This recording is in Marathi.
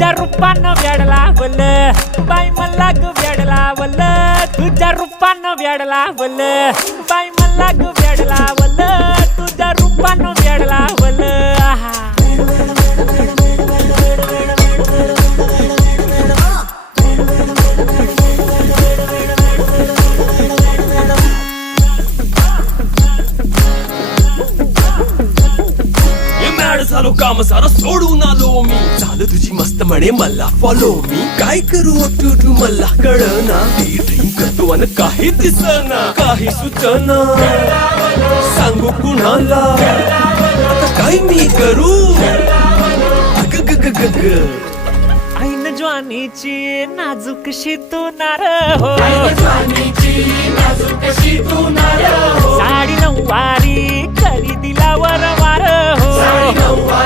तुझ्या रूपानं वेड लावलं बाई मला ग वेड लावलं तुझ्या रूपानं वेड लावलं बाई मला ग वेड लावलं तुझ्या रूपानं वेड लावलं आहा झालो काम सारा सोडून आलो मी झालं तुझी मस्त म्हणे मला फॉलो मी काय करू तू मला कळना ती ड्रीम करतो आणि काही दिसना काही सुचना सांगू कुणाला आता काय मी करू अग ग ग ग ग ऐन ज्वानीची नाजूकशी तू नार हो साडी नऊवारी करी दिला वर वार हो